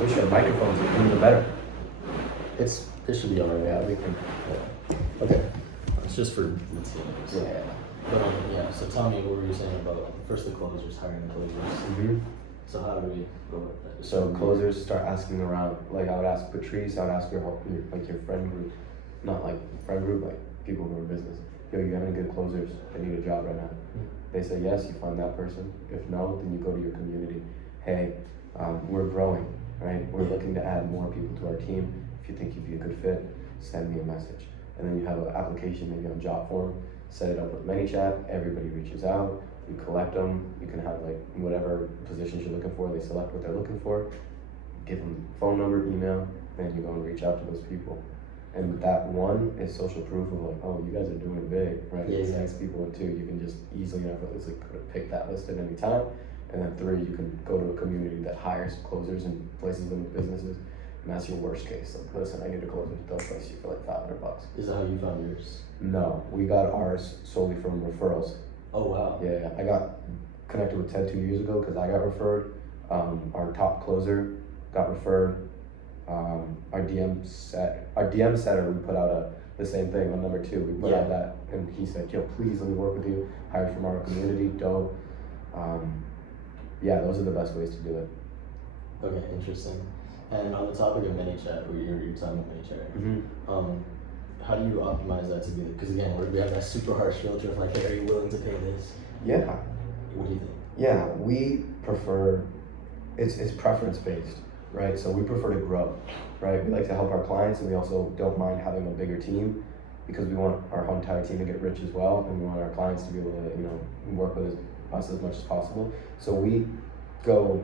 wish you had microphones, it'd be even better. It should be alright. Yeah, we can. Yeah. Okay. It's just for Latinos. Yeah. But yeah. So tell me, what were you saying about first the closers, hiring the closers? Mm-hmm. So how do we go about that? So closers start asking around. Like I would ask Patrice, I would ask your friend group, not like friend group, like people who are in business. Yo, you have any good closers that need a job right now? They say yes, you find that person. If no, then you go to your community. Hey, we're growing, right? We're looking to add more people to our team. If you think you'd be a good fit, send me a message. And then you have an application, maybe on job form, set it up with ManyChat, everybody reaches out, you collect them, you can have like whatever positions you're looking for, they select what they're looking for, give them phone number, email, and you go and reach out to those people. And that one is social proof of like, oh, you guys are doing it big, right? Yeah, It exactly. takes people in two, you can just easily and effortlessly pick that list at any time. And then three, you can go to a community that hires closers and places them with businesses. And that's your worst case. Like, listen, I need a closer. They'll place you for like $500. Is that how you found yours? No, we got ours solely from referrals. Oh wow. Yeah, I got connected with Ted 2 years ago because I got referred. Our top closer got referred. Our DM setter, we put out the same thing on number 2. We put out that, and he said, "Yo, please let me work with you." Hired from our community, dope. Yeah, those are the best ways to do it. Okay, interesting. And on the topic of ManyChat, you're talking about ManyChat, right? Mm-hmm. How do you optimize that to be? Because again, we have that super harsh filter of like, hey, are you willing to pay this? Yeah. What do you think? Yeah, we prefer, it's preference based, right? So we prefer to grow, right? We like to help our clients, and we also don't mind having a bigger team because we want our whole entire team to get rich as well, and we want our clients to be able to, work with us as much as possible. So we go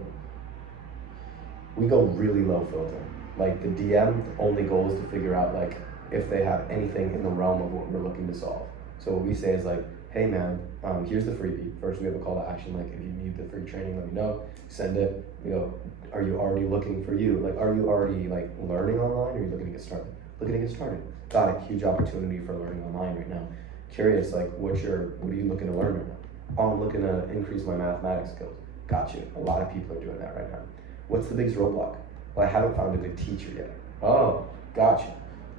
really low filter. Like the DM, the only goal is to figure out like if they have anything in the realm of what we're looking to solve. So what we say is like, hey man, here's the freebie. First we have a call to action, like if you need the free training, let me know, send it. We go, are you already looking for you? Like, are you already like learning online, or are you looking to get started? Looking to get started. Got a huge opportunity for learning online right now. Curious, like what are you looking to learn right now? Oh, I'm looking to increase my mathematics skills. Got you. A lot of people are doing that right now. What's the biggest roadblock? Well, I haven't found a good teacher yet. Oh, got you.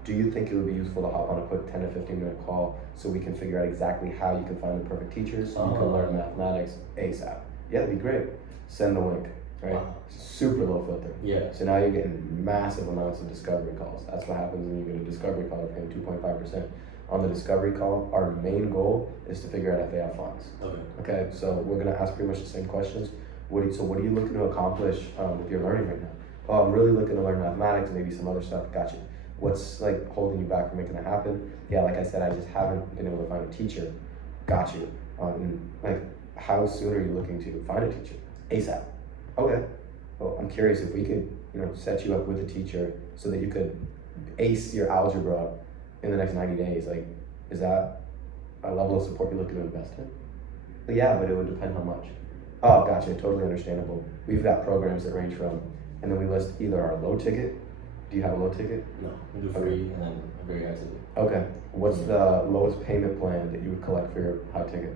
Do you think it would be useful to hop on a quick 10 to 15 minute call so we can figure out exactly how you can find the perfect teachers so you can learn mathematics ASAP? Yeah, that'd be great. Send the link, right? Wow. Super low filter. Yeah. So now you're getting massive amounts of discovery calls. That's what happens when you get a discovery call, you're paying 2.5%. On the discovery call, our main goal is to figure out if they have funds. Okay, so we're gonna ask pretty much the same questions. What are you looking to accomplish with your learning right now? Oh, I'm really looking to learn mathematics, maybe some other stuff. Gotcha. What's like holding you back from making that happen? Yeah, like I said, I just haven't been able to find a teacher. Got you. Like, how soon are you looking to find a teacher? ASAP. Okay. Well, I'm curious if we could, set you up with a teacher so that you could ace your algebra in the next 90 days. Like, is that a level of support you're looking to invest in? But yeah, but it would depend how much. Oh, gotcha. Totally understandable. We've got programs that range from, and then we list either our low ticket. Do you have a low ticket? No, we do free and then a very high ticket. Okay. What's the lowest payment plan that you would collect for your high ticket?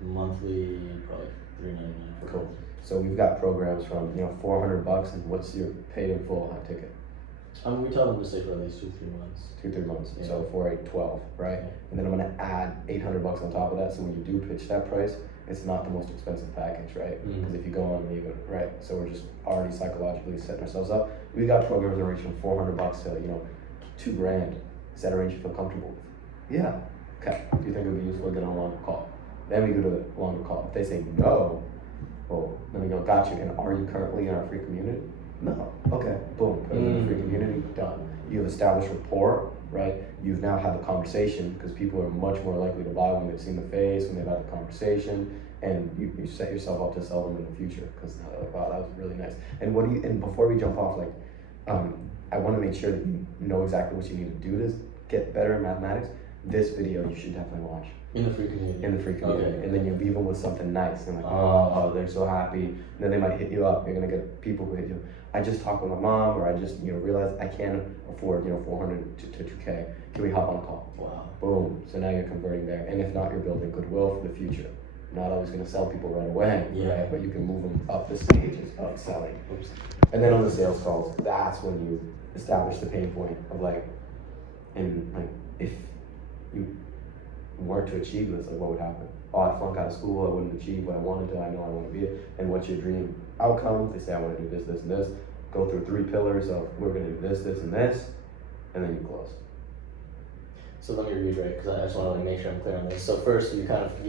Monthly, probably $399. Cool. So we've got programs from $400, and what's your paid in full high ticket? We tell them to stay for at least 2-3 months. 2-3 months. Yeah. So 4-8-12, right? Yeah. And then I'm gonna add $800 on top of that. So when you do pitch that price, it's not the most expensive package, right? Because if you go on and leave it, right? So we're just already psychologically setting ourselves up. We got programs that range from $400 to $2,000. Is that a range you feel comfortable with? Yeah. Okay. Do you think it would be useful to get on a longer call? Then we go to the longer call. If they say no, well, then we go, got you. And are you currently in our free community? No. Okay. Boom. Put it in the free community. Done. You've established rapport, right? You've now had the conversation, because people are much more likely to buy when they've seen the face, when they've had the conversation, and you set yourself up to sell them in the future, because now they're like, wow, that was really nice. And before we jump off, like, I want to make sure that you know exactly what you need to do to get better in mathematics. This video you should definitely watch. In the free community? In the free community. Okay. And then you leave them with something nice. And like, oh, they're so happy. And then they might hit you up. You're going to get people who hit you. I just talked with my mom, or I just realized I can't afford 400 to 2K. Can we hop on a call? Wow. Boom. So now you're converting there. And if not, you're building goodwill for the future. not always going to sell people right away, Yeah. right? But you can move them up the stages of selling. Oops. And then on the sales calls, that's when you establish the pain point of like, and like, if you weren't to achieve this, like what would happen? Oh, I flunked out of school, I wouldn't achieve what I wanted to, I know I want to be it. And what's your dream outcome? They say, I want to do this, this, and this. Go through 3 pillars of, we're going to do this, this, and this, and then you close. So let me reiterate, because I just want to make sure I'm clear on this. So first, you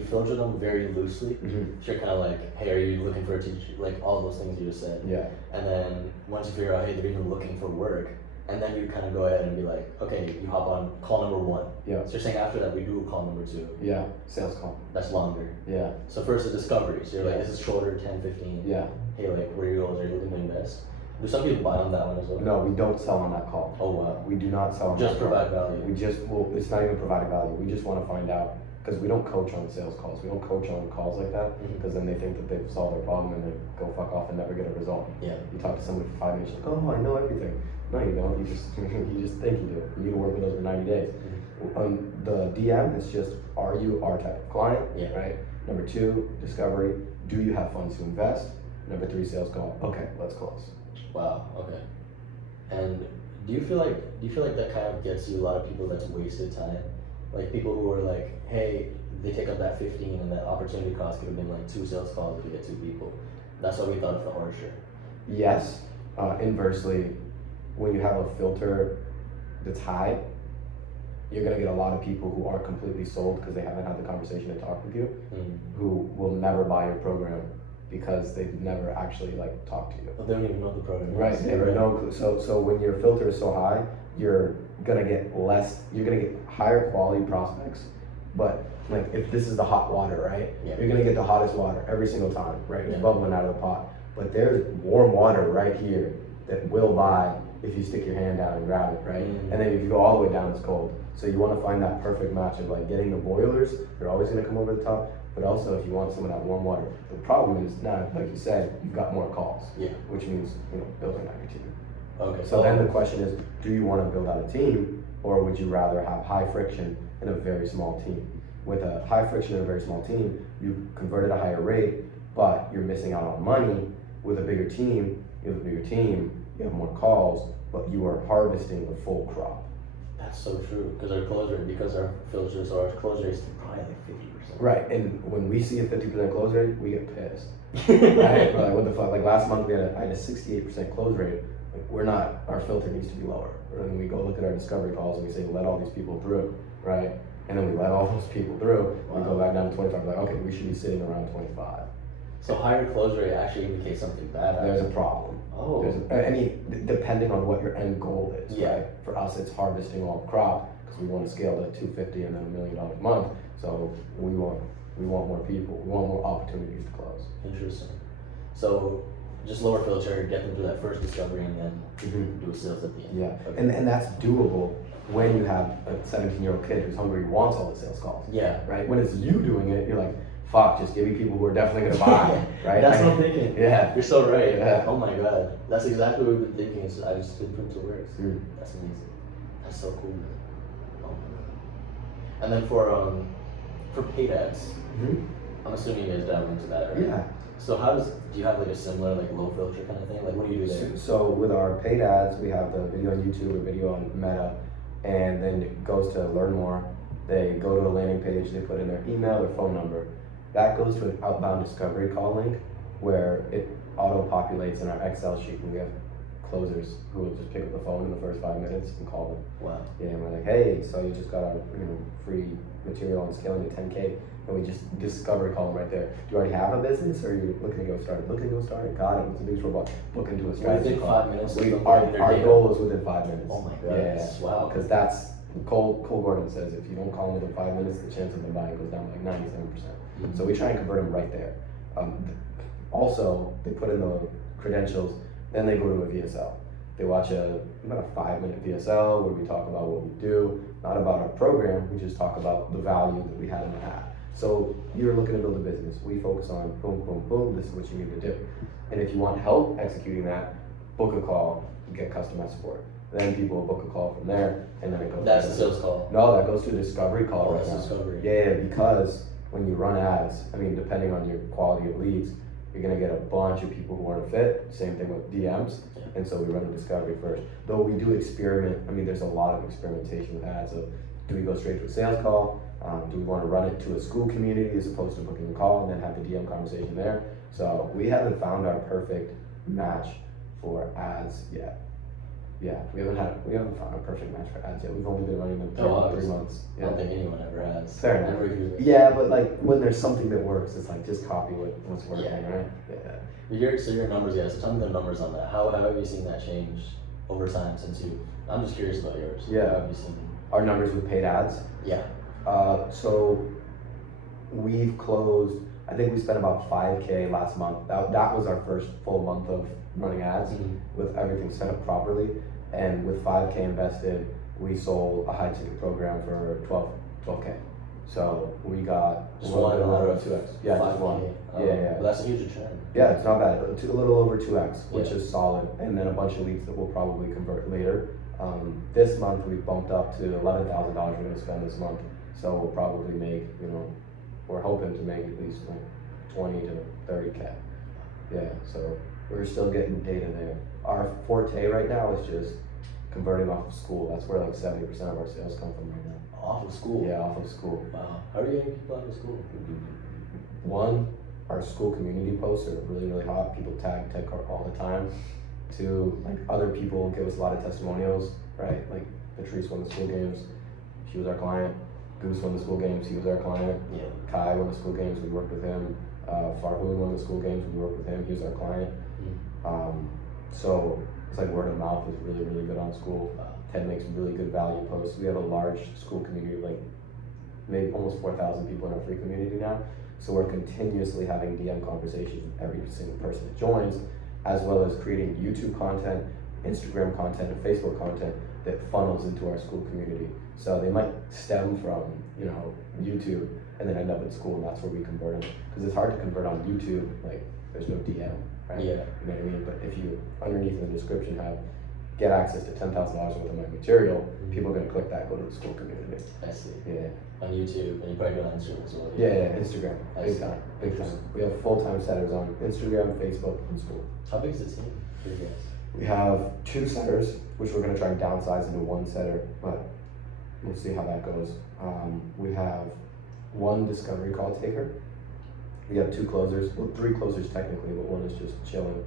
filter them very loosely. Mm-hmm. So you're kind of like, hey, are you looking for a teacher? Like all those things you just said. Yeah. And then once you figure out, hey, they're even looking for work, and then you kind of go ahead and be like, okay, you hop on call number 1. Yeah. So you're saying after that we do call number 2. Yeah. Sales call. That's longer. Yeah. So first the discovery. So you're like, Yeah. this is shorter, 10, 15. Yeah. Hey, like, what are your goals? Are you looking to invest? Do some people buy on that one as well? No, we don't sell on that call. Oh wow. We do not sell on Just that provide call. value. We just, well, it's not even providing value. We just want to find out, because we don't coach on sales calls. We don't coach on calls like that, because then they think that they've solved their problem and they go fuck off and never get a result. Yeah. You talk to somebody for 5 minutes, like, oh, I know everything. No, you don't. You just you just think you do. You need to work with us for 90 days. The DM is just, are you our type of client? Yeah. Right. Number 2, discovery. Do you have funds to invest? Number 3, sales call. Okay, let's close. Wow. Okay. And do you feel like that kind of gets you a lot of people that's wasted time? Like people who are like, hey, they take up that 15 and that opportunity cost could have been like 2 sales calls if you get 2 people. That's what we thought of the Harsher. Yes. Inversely, when you have a filter that's high, you're gonna get a lot of people who aren't completely sold because they haven't had the conversation to talk with you, who will never buy your program because they've never actually like talked to you. But they don't even know the program. Right. They have no clue. So when your filter is so high, you're gonna get higher quality prospects, but like if this is the hot water, right? Yeah. You're gonna get the hottest water every single time, right? It's Yeah. bubbling out of the pot. But there's warm water right here that will buy if you stick your hand down and grab it, right? And then if you go all the way down, it's cold. So you want to find that perfect match of like getting the boilers. They're always gonna come over the top. But also, if you want some of that warm water, the problem is now, like you said, you've got more calls. Yeah. Which means building out your team. Okay. So then the question is, do you want to build out a team, or would you rather have high friction in a very small team? With a high friction in a very small team, you convert at a higher rate, but you're missing out on money. With a bigger team, you have more calls, but you are harvesting the full crop. That's so true. Because our close rate is probably like 50%. Right, and when we see a 50% close rate, we get pissed. Right? We're like, what the fuck? Like last month, I had a 68% close rate. Like, our filter needs to be lower. And then we go look at our discovery calls and we say, let all these people through, right? And then we let all those people through. Wow. We go back down to 25. Like, okay, we should be sitting around 25. So higher close rate actually indicates something bad. There's a problem. Oh. Depending on what your end goal is, yeah. Right? For us, it's harvesting all the crop because we want to scale to 250 and then $1 million a month. So we want more people. We want more opportunities to close. Interesting. So just lower filter, get them through that first discovery, and then do sales at the end. Yeah, okay. and that's doable when you have a 17-year-old kid who's hungry, wants all the sales calls. Yeah. Right. When it's you doing it, you're like, fuck, just give me people who are definitely gonna buy. Right. That's what I'm thinking. Yeah. You're so right. Yeah. Oh my god. That's exactly what we've been thinking. I just didn't put it to words. That's amazing. That's so cool. Oh my god. And then for paid ads, I'm assuming you guys dive into that, right? Yeah. So do you have like a similar like low filter kind of thing? Like what do you do there? So with our paid ads, we have the video on YouTube, a video on Meta, and then it goes to learn more. They go to a landing page, they put in their email, their phone number. That goes to an outbound discovery call link where it auto-populates in our Excel sheet, and we have closers who will just pick up the phone in the first 5 minutes and call them. Wow. Yeah, and we're like, hey, so you just got our free material on scaling to 10K, and we just discovery call them right there. Do you already have a business, or are you looking to go start? Looking to go start? Got it. What's the biggest robot? Look into a strategy. Within 5 minutes. Our goal is within 5 minutes. Oh my god. Yeah. Wow. Because that's Cole Gordon says if you don't call them within 5 minutes, the chance of them buying goes down like 97%. So we try and convert them right there. Also, they put in the credentials, then they go to a VSL. They watch about a 5-minute VSL where we talk about what we do, not about our program, we just talk about the value that we had in the app. So you're looking to build a business. We focus on boom, boom, boom, this is what you need to do. And if you want help executing that, book a call, get customized support. Then people will book a call from there, and then it goes. That's a sales call. No, that goes to a discovery call right now. Discovery. Yeah, because when you run ads, I mean, depending on your quality of leads, you're gonna get a bunch of people who aren't a fit. Same thing with DMs. And so we run the discovery first. Though we do experiment, I mean, there's a lot of experimentation with ads. So do we go straight to a sales call? Do we want to run it to a school community as opposed to booking a call and then have the DM conversation there? So we haven't found our perfect match for ads yet. Yeah, we haven't found a perfect match for ads yet. We've only been running them for 3 months. Yeah. I don't think anyone ever has. Fair enough. Yeah, but like when there's something that works, it's like just copy what's working, right? Yeah. So your numbers, so tell me the numbers on that. How have you seen that change over time since I'm just curious about yours. Yeah. How have you seen our numbers with paid ads? Yeah. So we've closed, I think we spent about $5K last month. That was our first full month of running ads with everything set up properly. And with $5K invested, we sold a high ticket program for 12K. So we got just one out of 2x. Yeah, just one. Yeah. Well, that's a huge return. Yeah, it's not bad. A little over 2x, which is solid. And then a bunch of leads that we'll probably convert later. This month we bumped up to $11,000 we're going to spend this month. So we'll probably make, we're hoping to make at least like 20 to 30K. Yeah, so we're still getting data there. Our forte right now is just converting off of school. That's where like 70% of our sales come from right now. Off of school? Yeah, off of school. Wow. How are you getting people out of school? One, our school community posts are really, really hot. People tag TechCart all the time. Two, like other people give us a lot of testimonials, right? Like Patrice won the school games, she was our client. Goose won the school games, he was our client. Yeah. Kai won the school games, we worked with him. Farhoon won the school games, we worked with him, he was our client. So it's like word of mouth is really, really good on school. Ted makes really good value posts. We have a large school community, like maybe almost 4,000 people in our free community now. So we're continuously having DM conversations with every single person that joins, as well as creating YouTube content, Instagram content, and Facebook content that funnels into our school community. So they might stem from, YouTube and then end up at school, and that's where we convert them. Because it's hard to convert on YouTube, like there's no DM, right? Yeah. You know what I mean? But if you, underneath in the description, have get access to $10,000 worth of my material, people are gonna click that, go to the school community. I see. Yeah. On YouTube, and you probably do it on Instagram as well. Yeah, Instagram, big time, big time. We have full-time setters on Instagram, Facebook, and school. How big is the team for you guys? We have 2 setters, which we're gonna try and downsize into 1 setter, but we'll see how that goes. We have 1 discovery call taker. We have 2 closers, well 3 closers technically, but 1 is just chilling.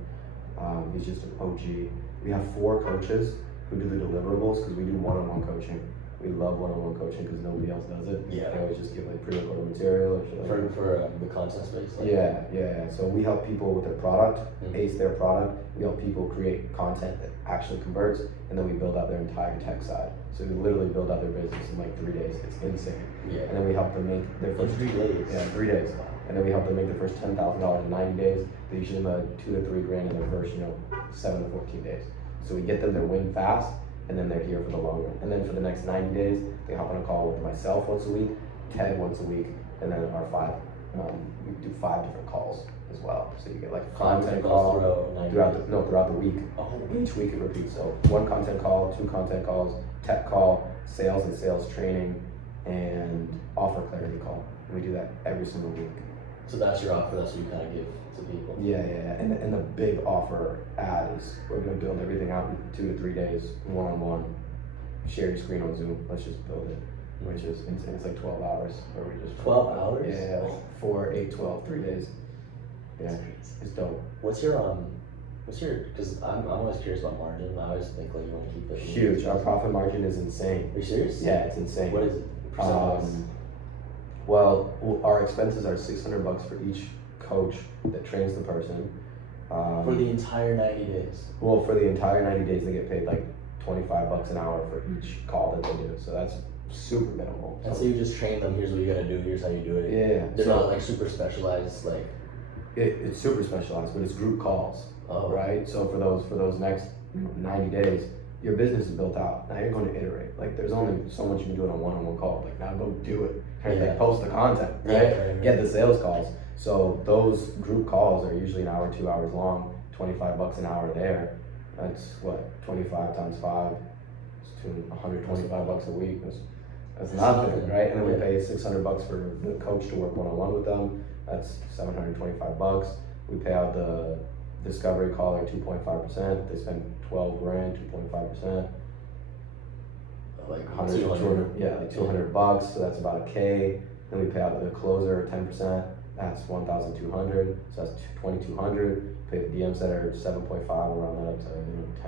He's just an OG. We have 4 coaches who do the deliverables because we do one-on-one coaching. We love one-on-one coaching because nobody else does it. Yeah. They always just give like pre-recorded material or shit like that. For the content space? Like Yeah. So we help people with their product, ace their product. We help people create content that actually converts, and then we build out their entire tech side. So we literally build out their business in like 3 days. It's insane. Yeah. And then we help them make their first 3 days? Yeah, 3 days. And then we help them make their first $10,000 in 90 days. They usually make 2 to 3 grand in their first, 7 to 14 days. So we get them their win fast, and then they're here for the long run. And then for the next 90 days, they hop on a call with myself once a week, Ted once a week, and then our 5, we do 5 different calls as well. So you get like a content call throughout the week. Oh. Each week it repeats. So 1 content call, 2 content calls, tech call, sales and sales training, and offer clarity call. And we do that every single week. So that's your offer, that's what you kind of give to people? Yeah. And the big offer ad is we're going to build everything out in 2 to 3 days, one-on-one. Share your screen on Zoom. Let's just build it, which is insane. It's like 12 hours where we just 12 hours? Yeah, like 4, 8, 12, 3 days. Yeah, it's dope. What's your because I'm always curious about margin. I always think like you want to keep it Huge. Our profit margin is insane. Are you serious? Yeah, it's insane. What is it? Well, our expenses are $600 for each coach that trains the person. For the entire 90 days? Well, for the entire 90 days, they get paid like $25 an hour for each call that they do. So that's super minimal. And so you just train them, here's what you gotta do, here's how you do it. Yeah. They're not like super specialized, like. It's super specialized, but it's group calls, Oh. right? So for those next 90 days, your business is built out. Now you're going to iterate. Like there's only so much you can do on a one-on-one call. Like now go do it. Right? Yeah. Like post the content, right? Right. Get the sales calls. So those group calls are usually an hour, 2 hours long. $25 an hour there. That's what 25 times 5. It's $125 a week. That's That's nothing, right? And then we pay $600 for the coach to work one-on-one with them. That's $725. We pay out the discovery caller 2.5%. They spend 12 grand, 2.5%. Like 100, 200, yeah, like $200. So that's about $1,000. Then we pay out the closer 10%. That's 1,200. So that's 2,200. Pay the DM setter 7.5. We'll round that up to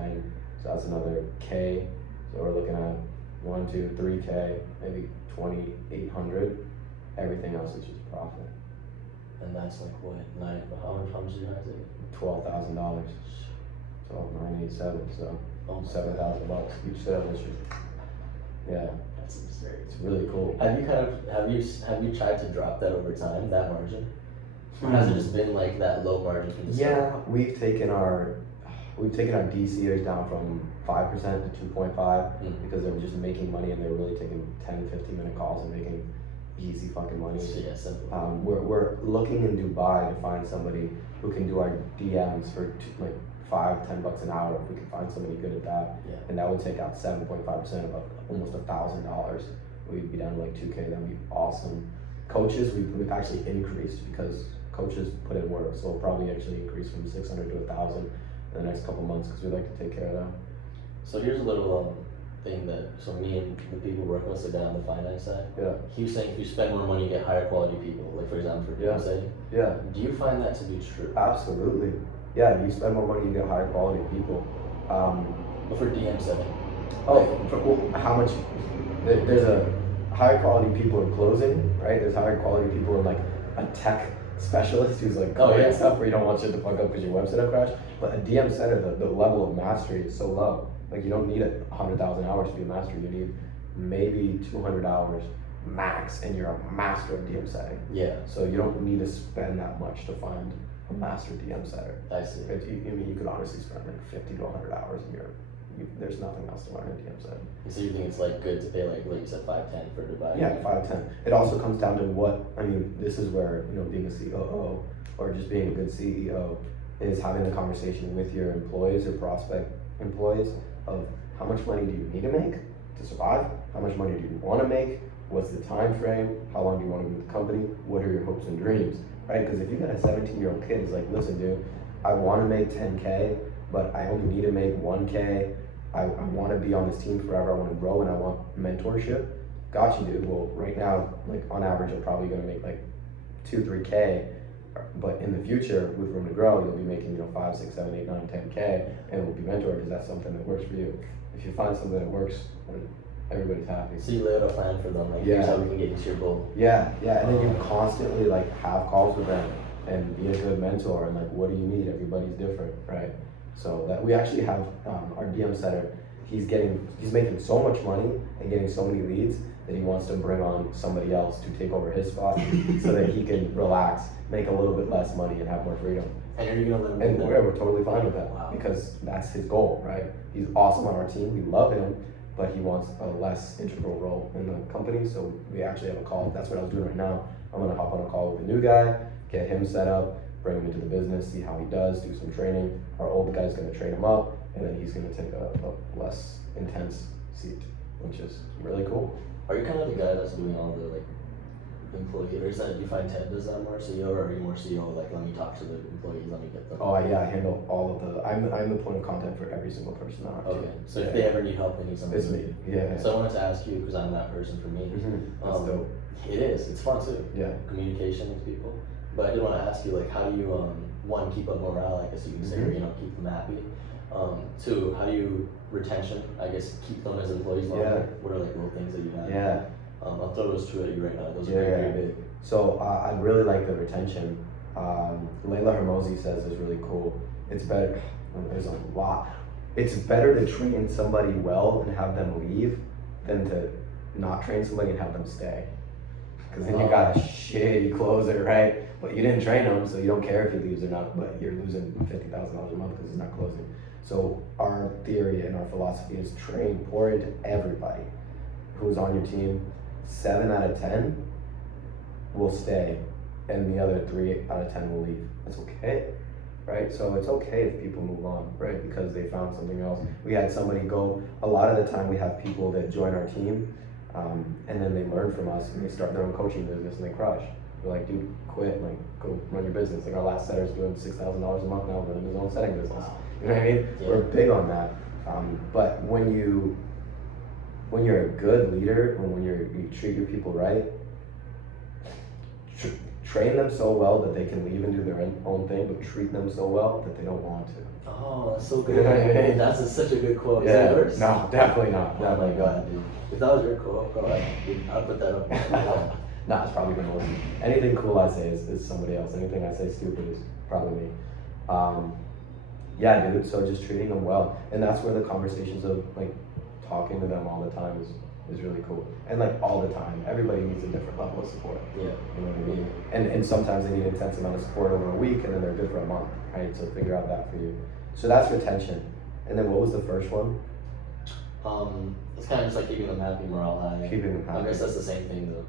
10. So that's another K. So we're looking at 1, 2, 3K, maybe 2,800. Everything else is just profit. And that's like what? How much did you guys get? $12,000. 12,987. So $7,000 each sale this year. Yeah. That's absurd. It's really cool. Have you tried to drop that over time, that margin? Or has it just been like that low margin from the start? Yeah, we've taken our DCers down from 5% to 2.5 because they're just making money and they're really taking 10, 15-minute calls and making easy fucking money. Yeah, simple. We're looking in Dubai to find somebody who can do our DMs for like $5-10 an hour. If we could find somebody good at that, and that would take out 7.5% of almost $1,000. We'd be down to like 2K. That'd be awesome. Coaches, we've actually increased because coaches put in work, so we'll probably actually increase from 600 to 1,000 in the next couple months because we like to take care of them. So here's a little thing so me and the people working with sit down on the finance side. Yeah. He was saying if you spend more money, you get higher quality people. Like for example, for DM setting. Yeah. Do you find that to be true? Absolutely. Yeah. You spend more money, you get higher quality people. But for DM setting. How much? There's a higher quality people in closing, right? There's higher quality people in like a tech specialist who's like coding stuff where you don't want shit to fuck up because your website will crash. But a DM setter, the level of mastery is so low. Like you don't need 100,000 hours to be a master. You need maybe 200 hours max, and you're a master of DM setting. Yeah. So you don't need to spend that much to find a master DM setter. I see. You could honestly spend like 50 to 100 hours and there's nothing else to learn in DM setting. So you think it's like good to pay like you said 5-10 for Dubai? Yeah, 5-10. It also comes down to this is where being a COO or just being a good CEO is having a conversation with your employees or prospect employees of how much money do you need to make to survive? How much money do you want to make? What's the time frame? How long do you want to be with the company? What are your hopes and dreams? Right? Because if you got a 17-year-old kid who's like, listen, dude, I want to make 10K, but I only need to make 1K. I want to be on this team forever. I want to grow and I want mentorship. Got you, dude. Well, right now, like on average, you're probably going to make like 2-3K. But in the future, with room to grow, you'll be making 5, 6, 7, 8, 9, 10K, and we'll be mentored because that's something that works for you. If you find something that works, then everybody's happy. So you lay out a plan for them, like here's how we can get to your goal. Yeah, and then you constantly like have calls with them and be a good mentor and like, what do you need? Everybody's different, right? So that we actually have our DM setter. He's making so much money and getting so many leads that he wants to bring on somebody else to take over his spot so that he can relax, make a little bit less money, and have more freedom. And are you gonna live And we're totally fine with that because that's his goal, right? He's awesome on our team. We love him, but he wants a less integral role in the company. So we actually have a call. That's what I was doing right now. I'm gonna hop on a call with a new guy, get him set up, bring him into the business, see how he does, do some training. Our old guy's gonna train him up, and then he's gonna take a less intense seat, which is really cool. Are you kind of the guy that's doing all the like employee, or is that, do you find Ted does that more CEO, or are you more CEO like let me talk to the employees, let me get them? Oh yeah, I handle all of the. I'm the point of contact for every single person on our team. Okay, so if they ever need help, they need something. It's me. Yeah. So I wanted to ask you because I'm that person for me. That's dope. It is. It's fun too. Yeah. Communication with people. But I did want to ask you, like, how do you one, keep up morale, I guess you can say, or, keep them happy. Two, how do you retention? I guess keep them as employees longer. Yeah. What are like little things that you have? Yeah. I'll throw those two at you right now. Those are very big. So I really like the retention. Layla Hermosi says is really cool. It's better. There's a lot. It's better to train somebody well and have them leave than to not train somebody and have them stay. Because then you got a shitty closer, right? But you didn't train him, so you don't care if he leaves or not. But you're losing $50,000 a month because he's not closing. So our theory and our philosophy is pour into everybody who's on your team. 7 out of 10 will stay, and the other 3 out of 10 will leave. That's okay, right? So it's okay if people move on, right? Because they found something else. We had somebody go. A lot of the time, we have people that join our team. And then they learn from us and they start their own coaching business and they crush. We're like, dude, quit, like go run your business. Like our last setter's doing $6,000 a month now running his own setting business. Wow. You know what I mean? Yeah. We're big on that. But when you're a good leader and when you treat your people right, train them so well that they can leave and do their own thing, but treat them so well that they don't want to. Oh, that's so good. That's such a good quote. Yeah. Is that yours? No, definitely not. Oh my god, dude. If that was your quote, bro, I'd put that up. Nah, it's probably gonna listen. Anything cool I say is somebody else. Anything I say stupid is probably me. Yeah, dude. So just treating them well, and that's where the conversations of like talking to them all the time is really cool. And like all the time, everybody needs a different level of support. Yeah. You know what I mean? And sometimes they need an intense amount of support over a week, and then they're good for a month, right? So figure out that for you. So that's retention. And then what was the first one? It's kind of just like keeping them happy, morale high. Keeping them happy. I guess that's the same thing though.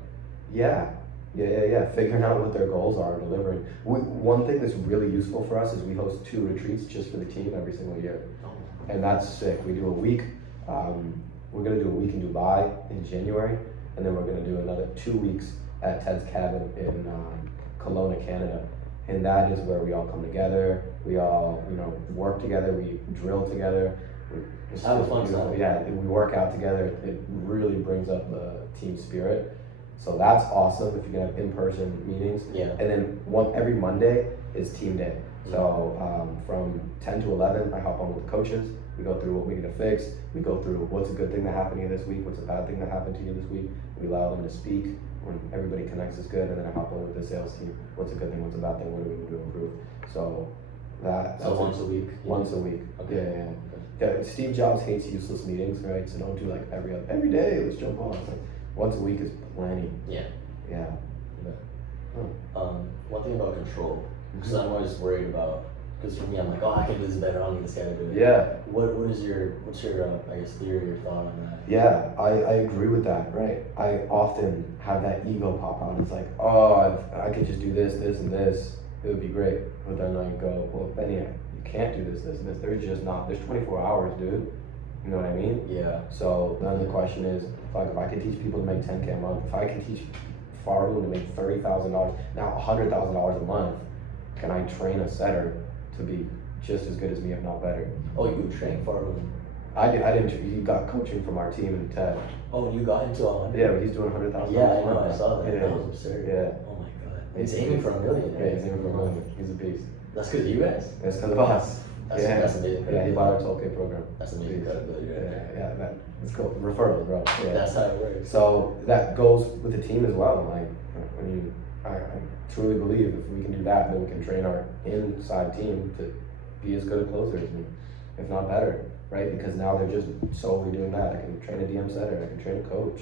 Yeah. Figuring out what their goals are, delivering. One thing that's really useful for us is we host 2 retreats just for the team every single year. Oh. And that's sick. We do a week. We're gonna do a week in Dubai in January, and then we're gonna do another 2 weeks at Ted's Cabin in Kelowna, Canada. And that is where we all come together. We all, work together. We drill together. It's Have a just fun beautiful. time. Yeah, we work out together. It really brings up the team spirit. So that's awesome if you can have in-person meetings. Yeah. And then every Monday is team day. So from 10 to 11, I hop on with the coaches. We go through what we need to fix. We go through what's a good thing that happened to you this week, what's a bad thing that happened to you this week. We allow them to speak. When everybody connects is good, and then I hop on with the sales team. What's a good thing, what's a bad thing, what do we need to improve? So that's once a week? Once a week. Okay. Yeah. Steve Jobs hates useless meetings, right? So don't do like every day, let's jump on. It's like once a week is plenty. Yeah. Yeah. One thing about control, because I'm always worried about, because for me, I'm like, oh, I can do this better, I don't need this guy to do it. Yeah. What's your I guess theory or thought on that? Yeah, I agree with that, right? I often have that ego pop out. It's like, oh, if I could just do this, this, and this, it would be great. But then I go, well, Benny, you can't do this, this, and this. There's 24 hours, dude. You know what I mean? Yeah. So then the question is, if I could teach people to make 10K a month, if I could teach Faroon to make $30,000, now $100,000 a month, can I train a setter to be just as good as me, if not better? Oh, you trained Faroon? I didn't. He got coaching from our team in Ted. Oh, you got into 100? Yeah, but he's doing $100,000. Yeah, I know. I saw that. Yeah. That was absurd. Yeah. Oh my god. He's aiming for $1 million. Yeah, he's aiming for $1 million. He's a beast. That's because of you guys. That's because of us. That's amazing. Yeah, he bought our 12K program. That's amazing credibility right there. Yeah, let's go. Referrals, bro. Yeah. That's how it works. So that goes with the team as well. Like, I mean, I truly believe if we can do that, then we can train our inside team to be as good at closers, and if not better, right? Because now they're just solely doing that. I can train a DM setter, I can train a coach.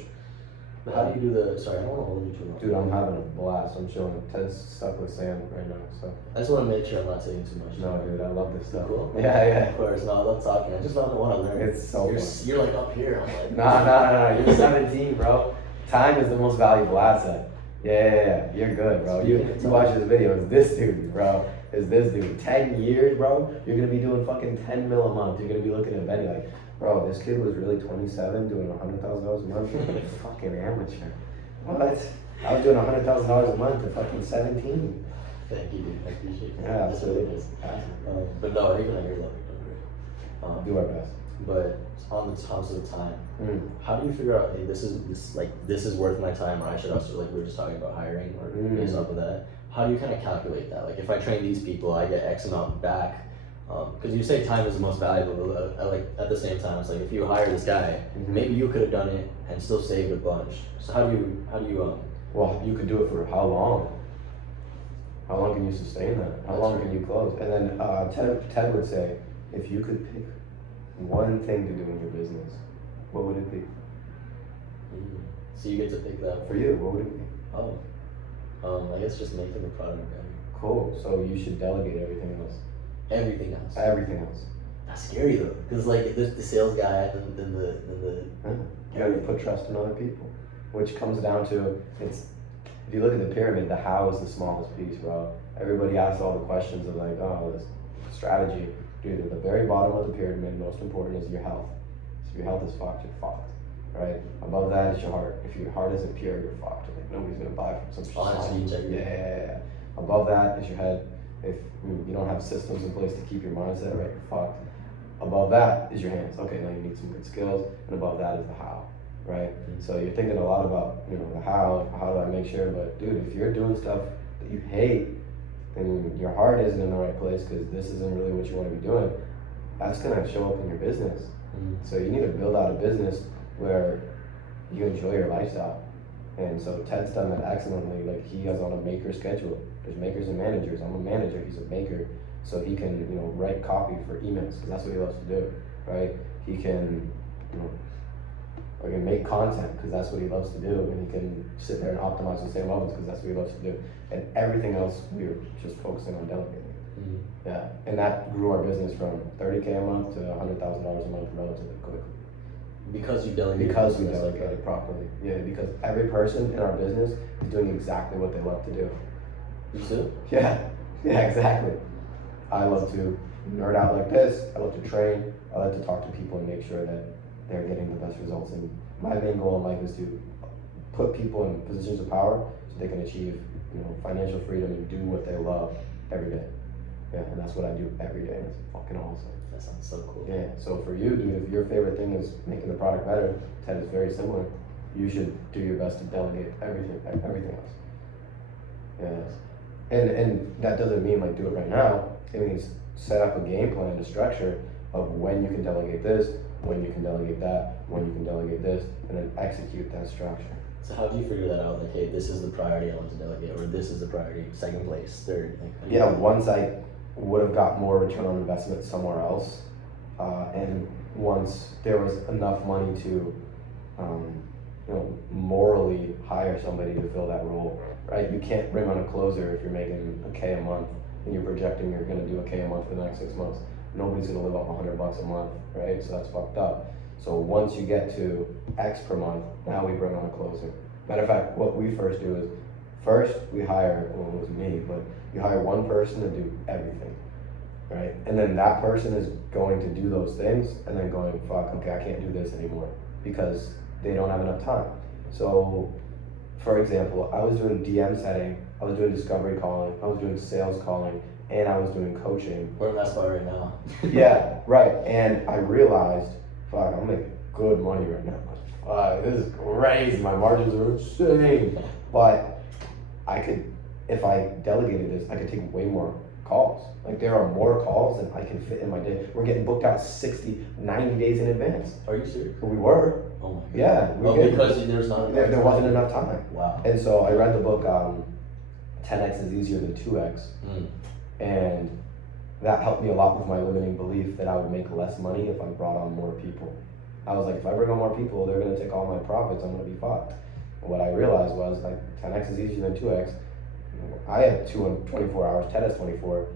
But how do you do sorry, I don't want to hold you too long. Dude, I'm having a blast. I'm chilling. Ted's stuck with Sam right now, so. I just want to make sure I'm not taking too much. No, dude, I love this stuff. Cool. Yeah. Of course, no, I love talking. I just want to learn. It's so fun. You're like up here. I'm like. No. You're 17, bro. Time is the most valuable asset. Yeah. You're good, bro. You watch this video. It's this dude, bro. It's this dude. 10 years, bro. You're gonna be doing fucking 10 mil a month. You're gonna be looking at Benny like, bro, this kid was really 27 doing $100,000 a month. Fucking amateur. What? I was doing $100,000 a month at fucking 17. Thank you, dude. I appreciate that. Yeah, That's really nice. But no, even at your level, you're great. Do our best. But on the terms of time, how do you figure out, hey, this is worth my time, or I should also, like we were just talking about hiring or based off of that. How do you kind of calculate that? Like if I train these people, I get X amount back. Because you say time is the most valuable, but at the same time, it's like if you hire this guy, maybe you could have done it and still saved a bunch. So how do you Well, you could do it for how long? How long can you sustain that? How long can you close? And then Ted would say, if you could pick one thing to do in your business, what would it be? So you get to pick that. For you, what would it be? I guess just making the product better. Cool. So you should delegate everything else. Everything else. Everything else. That's scary though, because like the sales guy, then the. You gotta put trust in other people, which comes down to if you look at the pyramid, the how is the smallest piece, bro. Everybody asks all the questions of like, oh, this strategy. Dude, at the very bottom of the pyramid, most important is your health. So if your health is fucked, you're fucked, right? Above that is your heart. If your heart isn't pure, you're fucked. Like, nobody's gonna buy from some Honesty, integrity. Yeah. Above that is your head. If you don't have systems in place to keep your mindset right, you're fucked. Above that is your hands. Okay, now you need some good skills, and above that is the how, right? So you're thinking a lot about, the how do I make sure, but dude, if you're doing stuff that you hate, and your heart isn't in the right place because this isn't really what you want to be doing, that's gonna show up in your business. So you need to build out a business where you enjoy your lifestyle. And so Ted's done that excellently. Like, he is on a maker schedule. There's makers and managers. I'm a manager, he's a maker. So he can, write copy for emails because that's what he loves to do, right? He can, make content because that's what he loves to do. And he can sit there and optimize the same levels because that's what he loves to do. And everything else, we're just focusing on delegating. Yeah, and that grew our business from $30K a month to $100,000 a month relatively quickly. Because you delegate. Because we delegate it properly. Yeah, because every person in our business is doing exactly what they love to do. You too? Yeah, exactly. I love to nerd out like this. I love to train. I like to talk to people and make sure that they're getting the best results. And my main goal in life is to put people in positions of power so they can achieve, financial freedom and do what they love every day. Yeah, and that's what I do every day, and it's fucking awesome. That sounds so cool. Yeah, so for you, dude, if your favorite thing is making the product better, Ted is very similar. You should do your best to delegate everything else. Yeah, and that doesn't mean like do it right now. It means set up a game plan, a structure of when you can delegate this, when you can delegate that, when you can delegate this, and then execute that structure. So how do you figure that out? Like, hey, this is the priority I want to delegate, or this is the priority, second place, third. Like, yeah, once I would have got more return on investment somewhere else, and once there was enough money to, morally hire somebody to fill that role, right? You can't bring on a closer if you're making a K a month and you're projecting you're going to do a K a month for the next 6 months. Nobody's going to live off $100 a month, right? So that's fucked up. So once you get to X per month, now we bring on a closer. Matter of fact, what we first do is, we hire, well, it was me, but you hire one person to do everything, right? And then that person is going to do those things and then going, fuck, okay, I can't do this anymore because they don't have enough time. So, for example, I was doing DM setting, I was doing discovery calling, I was doing sales calling, and I was doing coaching. We're in that spot right now. Yeah, right. And I realized, fuck, I'm making good money right now. This is crazy. My margins are insane. But I could, if I delegated this, I could take way more calls. Like, there are more calls than I can fit in my day. We're getting booked out 60, 90 days in advance. Are you serious? We were. Oh my God. Yeah. Because there's not enough there wasn't enough time. Wow. And so I read the book, 10X is easier than 2X. And that helped me a lot with my limiting belief that I would make less money if I brought on more people. I was like, if I bring on more people, they're gonna take all my profits, I'm gonna be fucked. And what I realized was, like, 10X is easier than 2X. I have 24 hours, Ted has 24. If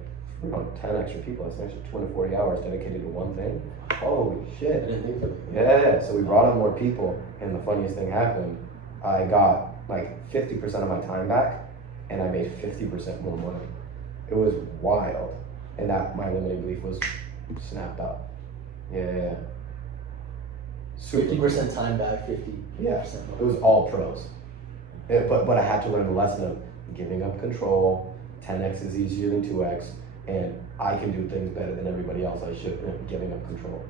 we want 10 extra people, that's an extra 240 hours dedicated to one thing. Holy shit. I didn't think of it. Yeah, so we brought on more people, and the funniest thing happened, I got like 50% of my time back, and I made 50% more money. It was wild, and that my limiting belief was snapped up. Yeah. 50% time back, 50%. Yeah, it was all pros. But I had to learn the lesson of giving up control. 10X is easier than 2X, and I can do things better than everybody else. I should giving up control.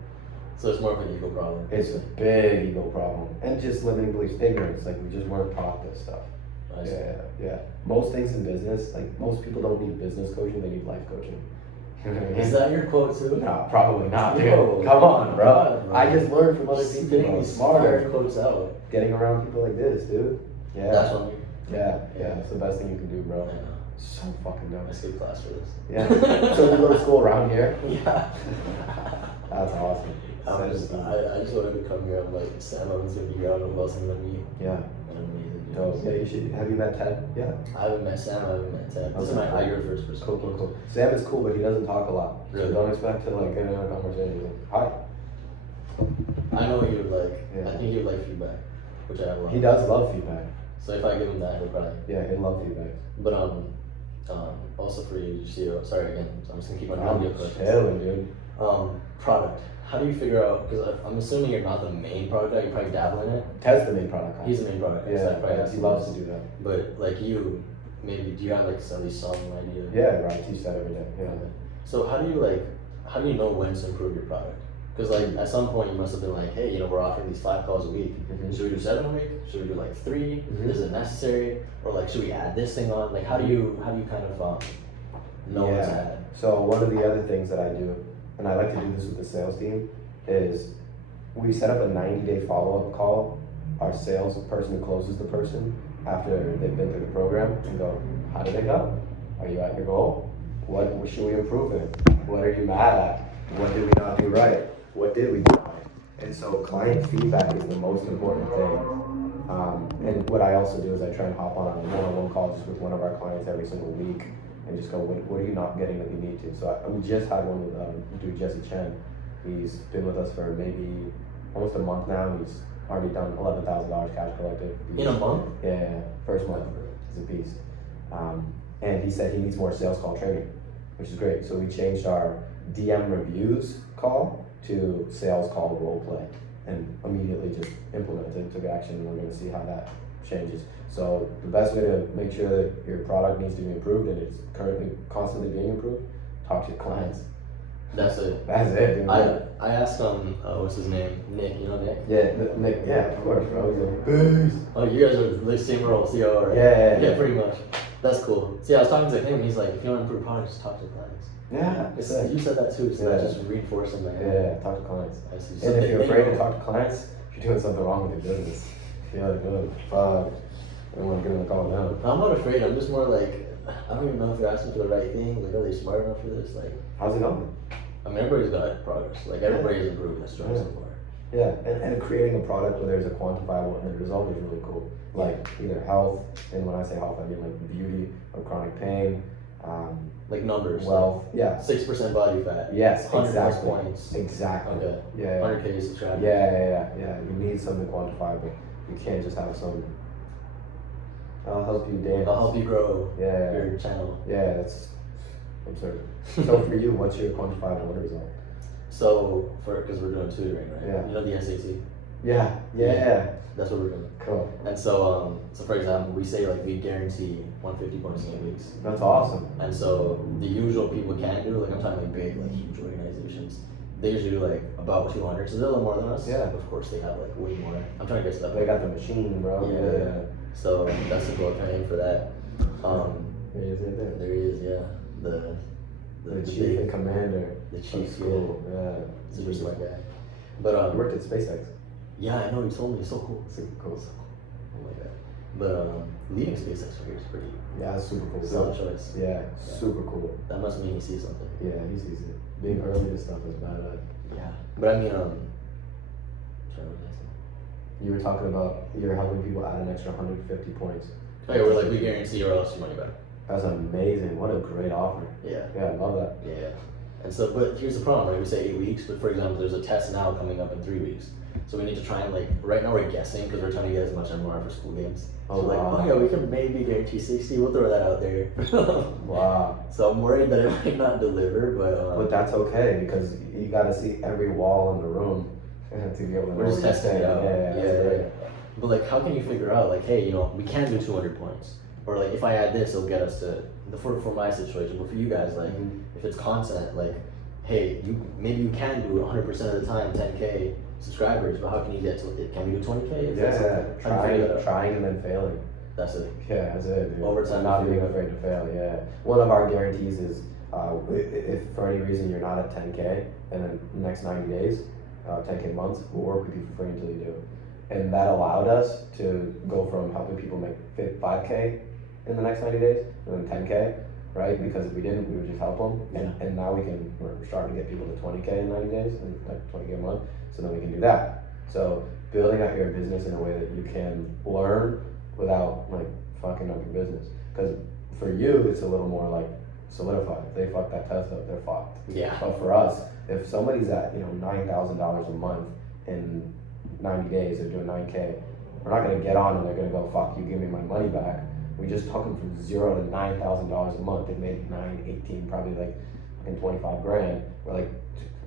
So it's more of an ego problem. It's a big ego problem, and just limiting beliefs, ignorance. Like, we just weren't taught this stuff. Yeah. Most things in business, like, most people don't need business coaching; they need life coaching. You know what I mean? Is that your quote too? No, probably not, dude. Yo, Come on, bro. God, bro. I just learned from other Spitting people. I'm these smarter. quotes out. Getting around people like this, dude. Yeah. That's what I mean. Yeah. It's the best thing you can do, bro. I know. So fucking dope. I skipped class for this. Yeah. So you go to school around here? Yeah. That's awesome. I just wanted to come here. I'm like, Sam, I'm just gonna be here. I don't know who else I'm gonna meet. Yeah. And I'm amazing. Dope. Yeah, you should. Have you met Ted? Yeah. I haven't met Sam. I haven't met Ted. This is Okay, my you're the first person. Cool. Sam is cool, but he doesn't talk a lot. Really? So don't expect to like get in a conversation. Like, hi. I know he would like. Yeah. I think he would like feedback, which I have a lot. He does love feedback. So if I give him that, he'll probably. Yeah, he'd love feedback. But also for you, sorry again. So I'm just gonna keep on I'm your questions. chilling, dude. Product. How do you figure out? Because I'm assuming you're not the main product guy. You probably dabble in it. Ted's the main product guy. He's the main product guy. Yeah, he loves to do that. But like you, maybe do you have like at least some idea? Yeah, right. I teach that every day. Yeah. Okay. So how do you know when to improve your product? Because like at some point you must have been like, hey, we're offering these 5 calls a week. Mm-hmm. Should we do 7 a week? Should we do like 3? Mm-hmm. Is it necessary? Or like should we add this thing on? Like how do you kind of know what to add? So one of the other things that I do, and I like to do this with the sales team, is we set up a 90-day follow-up call. Our salesperson who closes the person after they've been through the program and go, how did it go? Are you at your goal? What should we improve in? What are you mad at? What did we not do right? What did we do right? And so client feedback is the most important thing. And what I also do is I try and hop on a one-on-one call just with one of our clients every single week and just go, what are you not getting that you need to? So we just had one with dude Jesse Chen. He's been with us for maybe almost a month now. He's already done $11,000 cash collected. In a month? Yeah, first month. He's a beast. And he said he needs more sales call training, which is great. So we changed our DM reviews call to sales call role play and immediately just implemented, took action, and we're going to see how that changes. So the best way to make sure that your product needs to be improved and it's currently constantly being improved, talk to your clients. That's it. That's it, dude. I asked what's his name? Nick, you know Nick? Yeah, Nick, yeah, of course, bro. He's like, peace. Oh, you guys are the same role, COO, right? Yeah, pretty much. That's cool. See, I was talking to him, he's like, if you want to improve products, just talk to clients. Yeah, You said that too, so that's just reinforcing my head. Yeah, talk to clients. I see. And if you're afraid to talk to clients, you're doing something wrong with your business. You're like, oh, fuck. I don't want to give them a call now. I'm not afraid, I'm just more like, I don't even know if they're asking for the right thing. Like, are they smart enough for this? Like, how's it going? I mean, everybody's got progress. Like, everybody's improved. That's what so far. Yeah, and creating a product where there's a quantifiable end result is really cool. Like either health, and when I say health, I mean like beauty or chronic pain. Like numbers. Wealth. Yeah. 6% body fat. Yes, 100 exactly. points. Exactly. Okay. Yeah. 100K subscribers. Yeah. You need something quantifiable. You can't just have some. I'll help you dance. I'll help you grow. Yeah. Your channel. Yeah, that's absurd. So for you, what's your quantifiable end result? So because we're doing tutoring, right? Yeah. You know the SAT. Yeah. That's what we're doing. Cool. And so for example, we say like we guarantee 150 points in 8 weeks. That's awesome. And so the usual people can do, like I'm talking like big, like huge organizations, they usually do like about 200, so they're a little more than us. Yeah. Of course they have like way more. I'm trying to get to that. They got the machine, bro. Yeah. So that's the goal. I'm trying to aim for that. There he is right there. There he is, yeah. The chief and commander. The chief, school. Yeah. Super smart guy. But he worked at SpaceX. Yeah, I know. He told me. It's so cool. Super cool. Oh my god. But leaving SpaceX for here is pretty. Yeah, it's super cool. Solid choice. Yeah, super cool. That must mean he sees something. Yeah, he sees it. Being early to stuff is bad. Yeah, but I mean, sorry, what did I say? You were talking about you're helping people add an extra 150 points. Oh yeah, we're like we guarantee your else your money back. That's amazing. What a great offer. Yeah. Yeah, I love that. Yeah. And so, but here's the problem, right? We say 8 weeks, but for example, there's a test now coming up in 3 weeks. So we need to try and like, right now we're guessing because we're trying to get as much MMR for school games. Oh, so like, wow. oh yeah, we can maybe guarantee 60, we'll throw that out there. Wow. So I'm worried that it might not deliver, but that's okay because you got to see every wall in the room to be able to. We're just testing it out. Yeah. Right. But like, how can you figure out like, hey, we can do 200 points, or like if I add this, it'll get us to for my situation. But for you guys, like, if it's content, like, hey, maybe you can do it 100% of the time, 10K subscribers, but how can you get to it? Can we do 20K? Trying and then failing. That's it. Yeah, that's it, dude. Over time, not being afraid to fail. Yeah. One of our guarantees is if for any reason you're not at 10K in the next 90 days, 10K months, we'll work with you for free until you do. And that allowed us to go from helping people make 5K in the next 90 days and then 10K, right? Because if we didn't, we would just help them. And now we're starting to get people to 20K in 90 days and like 20K a month. So then we can do that. So building out your business in a way that you can learn without like fucking up your business. Because for you, it's a little more like solidified. If they fuck that test up, they're fucked. Yeah. But for us, if somebody's at $9,000 a month in 90 days, they're doing 9K. We're not gonna get on and they're gonna go, fuck you, give me my money back. We just took them from $0 to $9,000 a month. They made 9, 18, probably like fucking 25 grand. We're like,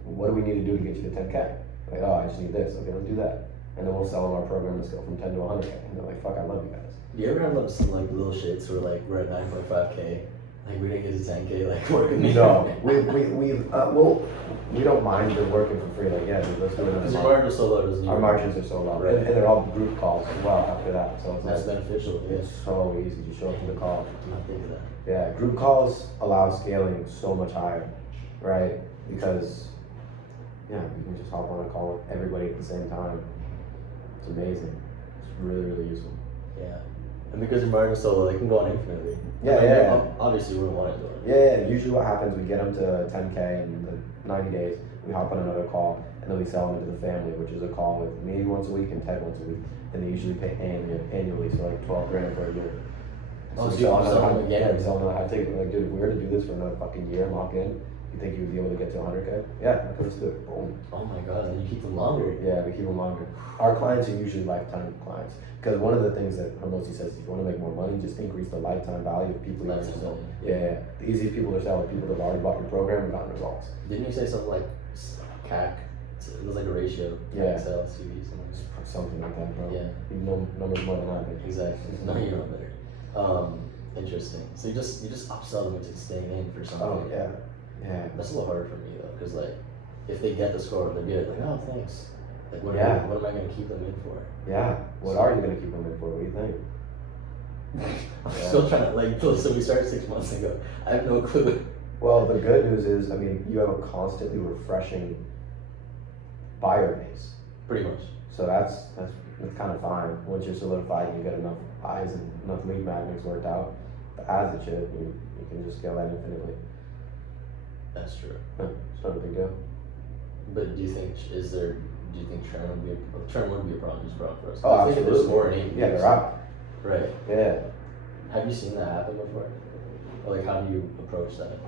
what do we need to do to get you to 10K? Like, oh, I just need this. Okay, let's do that. And then we'll sell them our program. Let's go from 10 to 100K. And they're like, fuck, I love you guys. Do you ever have like some like little shits where like we're at 9.5K, like we didn't get to 10K, like working? No, we don't mind the working for free. Like, yeah, dude, let's do it. Because your margins are so low, doesn't Our margins are so low, Right. and they're all group calls as well after that. So it's That's like, beneficial. Yeah. it's so easy to show up to the call. I'm not thinking of that. Yeah, group calls allow scaling so much higher, right? Because, yeah, you can just hop on a call with everybody at the same time. It's amazing. It's really, really useful. Yeah. And because your margins are so low, they can go on infinitely. Yeah, I mean, yeah. Obviously, we wouldn't want to do it. Yeah, usually what happens, we get them to 10K in the 90 days, we hop on another call, and then we sell them to the family, which is a call with me once a week and Ted once a week. And they usually pay annually, so like 12 grand for a year. Oh, so we you sell upsell another them again? Yeah, we sell another high ticket. We're like, dude, if we were to do this for another fucking year and lock in, you think you would be able to get to 100K? Yeah, okay, let's do it. Boom. Oh my god, and you keep them longer. Yeah, we keep them longer. Our clients are usually lifetime clients. Because one of the things that Hermosi says, if you want to make more money, just increase the lifetime value of people you already Lifetime sell. value. Yeah. The easiest people to sell are people that have already bought your program and gotten results. Didn't you say something like CAC? It was like a ratio. Yeah. CAC sales, CV, something. Something like that, bro. Yeah. You know numbers more than I do. Exactly. No, you know better. Interesting. So you just upsell them into staying in for something. Oh, yeah. Yeah. That's a little harder for me though, because like if they get the score, they'll be like, oh, thanks. Like, what Yeah. what am I going to keep them in for? Yeah. What are you going to keep them in for? What do you think? I'm Yeah. still trying to, like, so we started 6 months ago. I have no clue. Well, the good news is, I mean, you have a constantly refreshing buyer base. Pretty much. So that's kind of fine. Once you're solidified and you get enough eyes and enough lead magnets worked out, the ads that you can just scale that infinitely. That's true. It's not a big deal. But do you think churn would be a problem? Just a problem for us? Oh, I think if there's absolutely. more in Yeah, they're out. Right. Yeah. Have you seen that happen before? Or like, how do you approach that?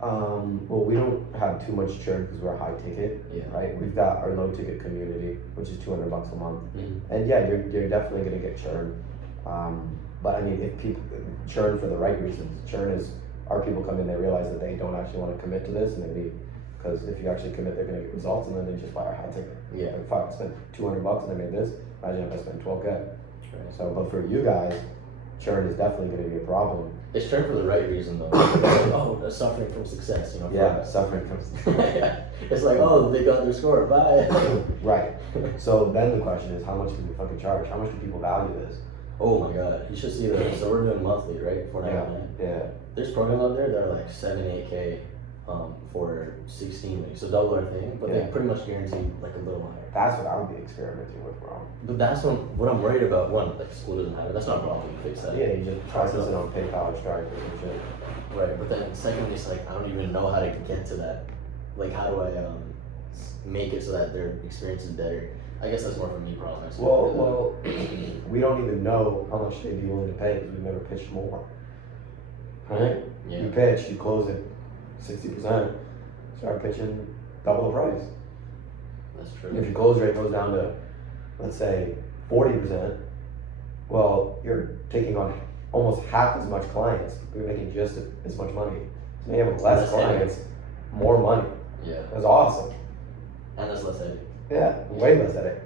Well, we don't have too much churn because we're high ticket, Yeah. right? We've got our low ticket community, which is $200 a month. Mm-hmm. And yeah, you're definitely gonna get churn. But I mean, if people churn for the right reasons, churn is our people come in, they realize that they don't actually want to commit to this and they leave. Because if you actually commit, they're gonna get results and then they just buy our high ticket. Yeah. Like, fuck, I spent $200 and I made this. Imagine if I spent 12K. Right. So, but for you guys, churn is definitely gonna be a problem. It's churn for the right reason though. Oh, they're suffering from success, you know. Yeah, suffering from. It's like, oh, they got their score, bye. Right. So then the question is, how much can we fucking charge? How much do people value this? Oh my god, you should see that. So we're doing monthly, right? Yeah. There's programs out there that are like 7-8K for 16 weeks, so double our thing, but Yeah. they pretty much guarantee like a little higher. That's what I would be experimenting with, bro. But that's what I'm worried about. One, like school doesn't have it. That's not a problem. You fix that. Yeah, you just process it on PayPal or Stripe or shit. Right, but then secondly, it's like I don't even know how to get to that. Like, how do I make it so that their experience is better? I guess that's more of a me problem. Well, we don't even know how much they'd be willing to pay because we've never pitched more. Right? Yeah. You pitch, you close it 60%, start pitching double the price. That's If true. your close rate goes down to, let's say, 40%, well, you're taking on almost half as much clients. You're making just as much money. So you have less Less clients, more money. Yeah, That's awesome. and that's less headache. Yeah, way less headache.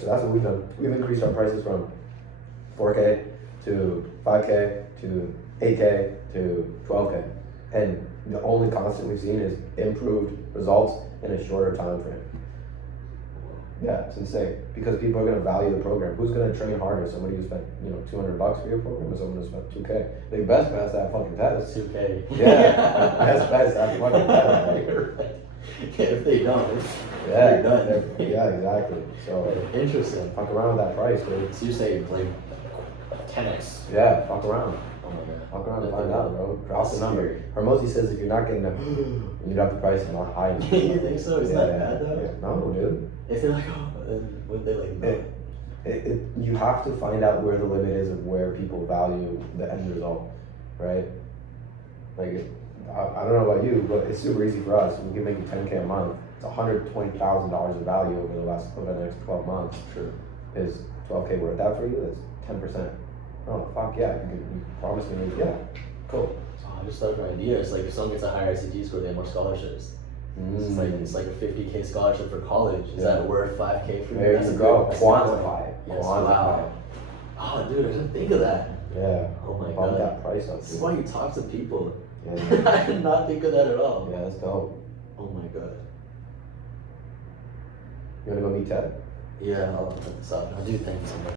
So that's what we've done. We've increased our prices from 4K to 5K to 8K to 12K. And the only constant we've seen is improved results in a shorter time frame. Yeah, it's insane because people are going to value the program. Who's going to train harder? Somebody who spent $200 for your program, or someone who spent 2K? They best pass that fucking test. 2K. Yeah, best pass that fucking test. Yeah, if they don't, Yeah, they're done. yeah, exactly. So Interesting. fuck around with that price, dude. So you say like 10x? Yeah, fuck around. Oh my god. Fuck around and find out, bro. Drop the number. Hermosi says if you're not getting them, you drop the price and not high enough. You think so? It's not bad though. Yeah. No, dude. If they're like, oh, then would they like no? You have to find out where the limit is of where people value the end result, right? Like, I don't know about you, but it's super easy for us. We can make you 10K a month. It's $120,000 of value over the next 12 months. True. Is 12K worth that for you? That's 10%. Oh, fuck yeah. You promised me, yeah. Cool. Oh, I just thought of an idea. It's like if someone gets a higher ICT score, they have more scholarships. So it's it's like a 50K scholarship for college. Is that worth 5K for you? There That's you a go. good- Quantify it. Yes, Quantify wow. it. Oh, dude, I didn't think of that. Yeah. Oh my Bump god. that price up. This is why you talk to people. Yeah. I did not think of that at all. Yeah, let's go. Oh my god. You wanna go meet Ted? Yeah, I'll put this up. I do thank you so much.